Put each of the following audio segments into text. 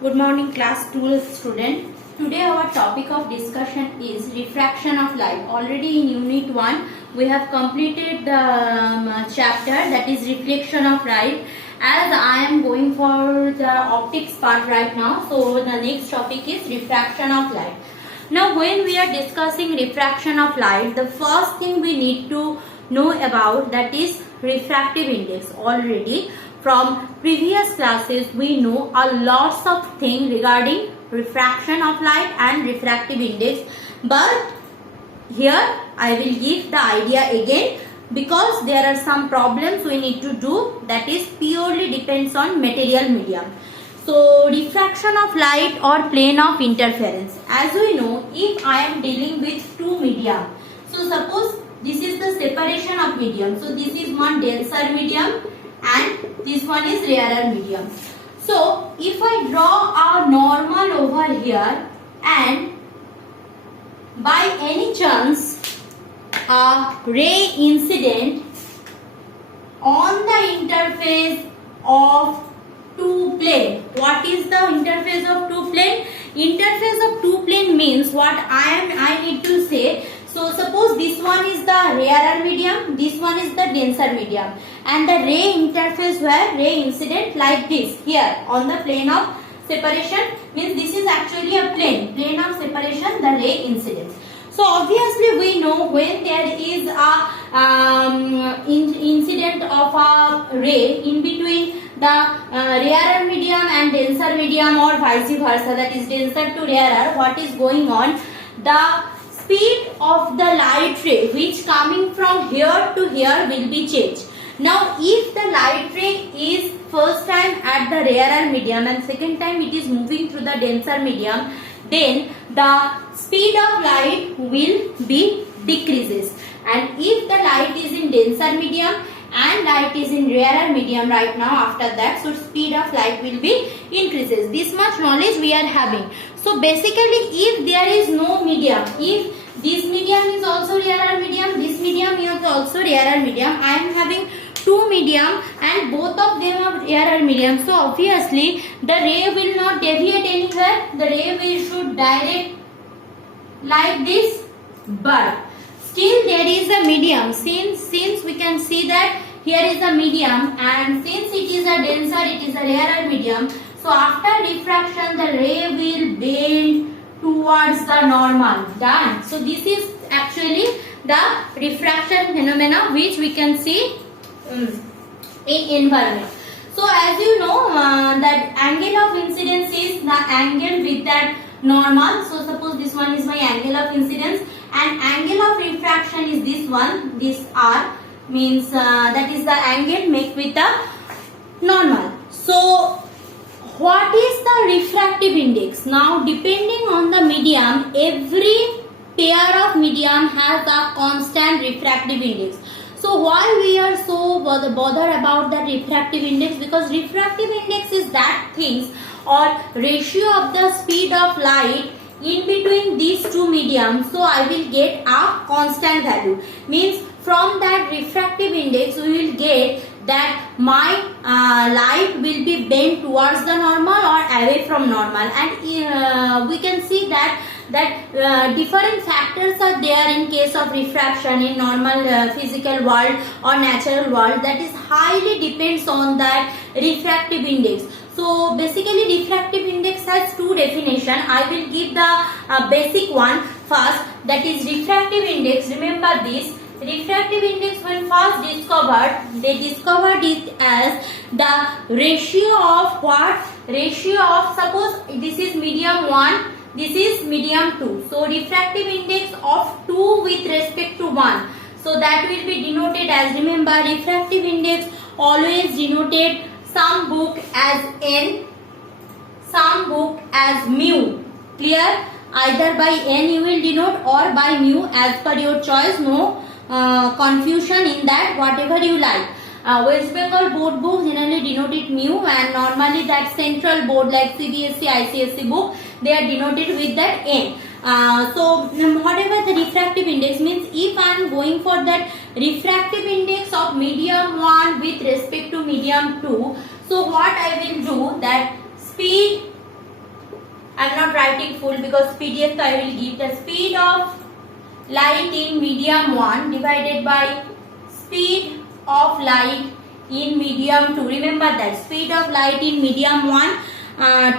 Good morning class 12 student. Today our topic of discussion is refraction of light. Already in unit 1 we have completed the chapter that is reflection of light. As I am going for the optics part right now, so the next topic is refraction of light. Now when we are discussing refraction of light, the first thing we need to know about that is refractive index. Already from previous classes we know a lots of things regarding refraction of light and refractive index, but here I will give the idea again because there are some problems we need to do that is purely depends on material medium. So refraction of light or plane of interference. As we know, if I am dealing with two medium, so suppose this is the separation of medium. So this is one denser medium and this one is rarer medium. So if I draw a normal over here and by any chance a ray incident on the interface of two plane. What is the interface of two plane? Interface of two plane means what I need to say. So suppose this one is the rarer medium, this one is the denser medium, and the ray interface where ray incident like this here on the plane of separation means this is actually a plane of separation, the ray incidence. So obviously we know when there is a incident of a ray in between the rarer medium and denser medium or vice versa, that is denser to rarer, what is going on? The speed of the light ray which coming from here to here will be changed. Now if the light ray is first time at the rarer medium and second time it is moving through the denser medium, then the speed of light will be decreases, and if the light is in denser medium and light is in rarer medium right now, after that, so speed of light will be increases. This much knowledge we are having. So basically if there is no medium, if this medium is also rarer medium, this medium is also rarer medium, I am having two medium and both of them are rarer medium, so obviously the ray will not deviate anywhere, the ray will should direct like this, but still there is a medium. Since we can see that here is a medium and since it is a denser, it is a rarer medium, so after refraction the ray will bend towards the normal. Done. So this is actually the refraction phenomena which we can see in environment. So as you know that angle of incidence is the angle with that normal. So suppose this one is my angle of incidence and angle of refraction is this one, this R means that is the angle made with the normal. So what is the refractive index? Now depending on the medium, every pair of medium has a constant refractive index. So why we are so bothered about the refractive index? Because refractive index is that things or ratio of the speed of light in between these two mediums. So I will get a constant value. Means from that refractive index we will get that my light will be bent towards the normal or away from normal, and we can see that different factors are there in case of refraction in normal physical world or natural world, that is highly depends on that refractive index. So basically refractive index has two definition. I will give the basic one first, that is refractive index. Remember this. Refractive index when first discovered, they discovered it as the ratio of what? Ratio of, suppose this is medium 1, this is medium 2. So refractive index of 2 with respect to 1. So that will be denoted as, remember refractive index always denoted some book as N, some book as mu. Clear? Either by N you will denote or by mu as per your choice. No confusion in that, whatever you like. West Bengal board book generally denoted mu, and normally that central board like CBSE, ICSE book, they are denoted with that N. So whatever the refractive index means, if I am going for that refractive index of medium 1 with respect to medium 2, so what I will do, that speed write it full because PDF I will give. The speed of light in medium 1 divided by speed of light in medium 2. Remember that speed of light in medium 1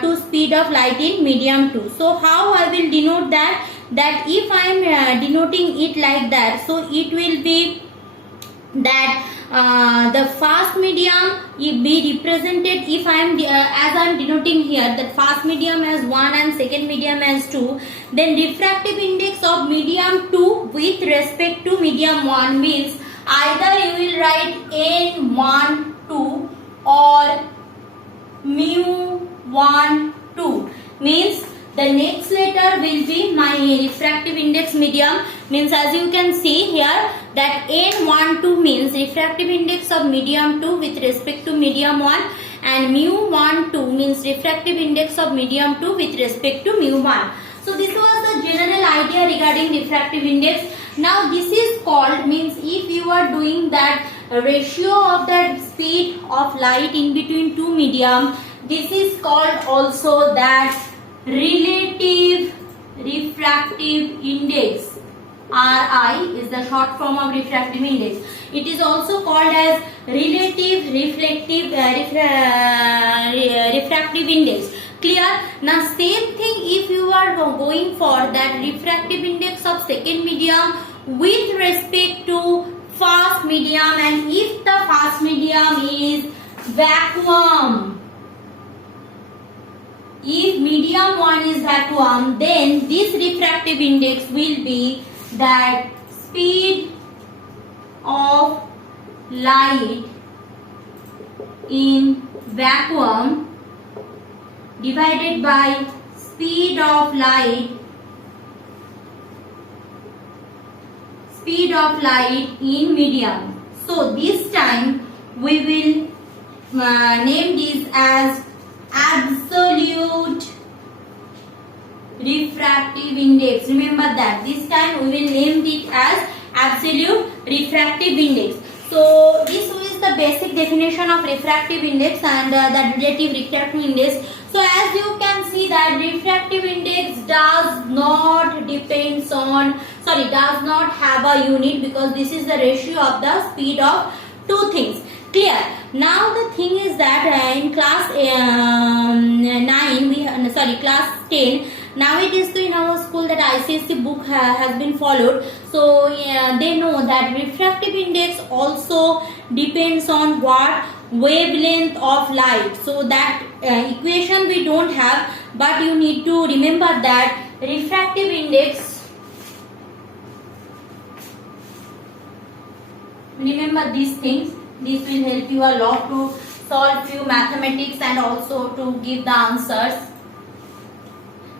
to speed of light in medium 2. So how I will denote that? That if I am denoting it like that, so it will be that the fast medium be represented, if I am as I am denoting here, that fast medium as 1 and second medium as 2, then refractive index of medium 2 with respect to medium 1 means either you will write N1 2 or mu 1 2, means the next letter will be my refractive index medium, means as you can see here that N12 means refractive index of medium 2 with respect to medium 1, and mu12 means refractive index of medium 2 with respect to mu 1. So this was the general idea regarding refractive index. Now this is called, means if you are doing that ratio of that speed of light in between two medium, this is called also that relative refractive index. RI is the short form of refractive index. It is also called as relative refractive index. Clear? Now same thing if you are going for that refractive index of second medium with respect to fast medium, and if the fast medium is vacuum, if medium 1 is vacuum, then this refractive index will be that speed of light in vacuum divided by speed of light in medium. So this time we will name this as absolute refractive index. Remember that this time we will name it as absolute refractive index. So this is the basic definition of refractive index and the relative refractive index. So as you can see that refractive index does not have a unit, because this is the ratio of the speed of two things. Clear? Now the thing is that in class 9, class 10, now it is in our school that ICSE book has been followed. So they know that refractive index also depends on what? Wavelength of light. So that equation we don't have, but you need to remember that refractive index, remember these things. This will help you a lot to solve few mathematics and also to give the answers.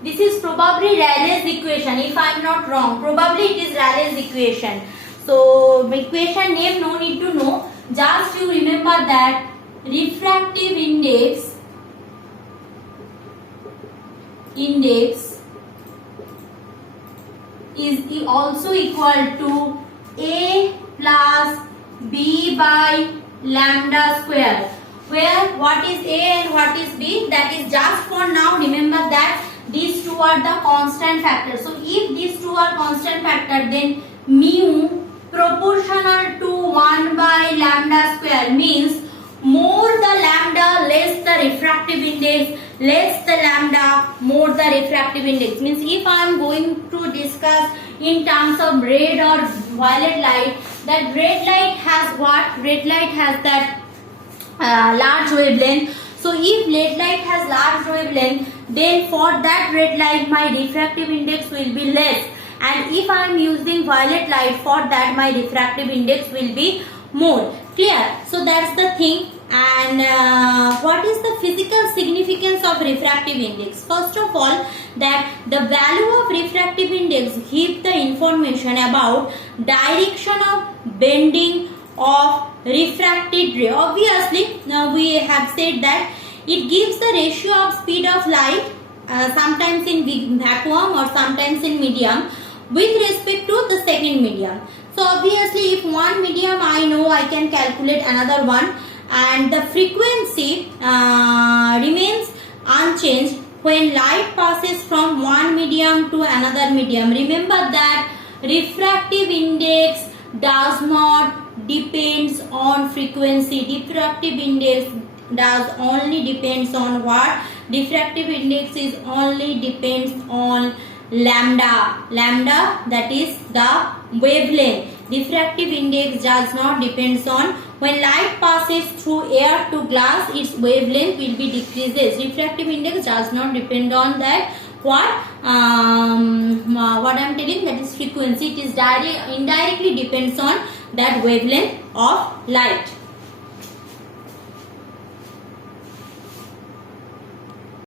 This is probably Rayleigh's equation, if I am not wrong. Probably it is Rayleigh's equation. So equation name no need to know. Just you remember that refractive index is also equal to A plus B by lambda square, where what is A and what is B, that is just for now. Remember that these two are the constant factors. So if these two are constant factor, then mu proportional to 1 by lambda square means more the lambda less the refractive index, less the lambda more the refractive index. Means if I am going to discuss in terms of red or violet light, that red light has what? Red light has that large wavelength. So if red light has large wavelength, then for that red light my refractive index will be less, and if I am using violet light, for that my refractive index will be more. Clear? So that's the thing. And what is the physical significance of refractive index? First of all, that the value of refractive index gives the information about direction of bending of refracted ray. Obviously, now we have said that it gives the ratio of speed of light sometimes in vacuum or sometimes in medium with respect to the second medium. So obviously, if one medium I know, I can calculate another one, and the frequency remains unchanged when light passes from one medium to another medium. Remember that refractive index does not depends on frequency. Diffractive index does only depends on what? Diffractive index is only depends on lambda. Lambda, that is the wavelength. Diffractive index does not depends on, when light passes through air to glass, its wavelength will be decreases. Refractive index does not depend on that. What I am telling, that is frequency. It is indirectly depends on that wavelength of light.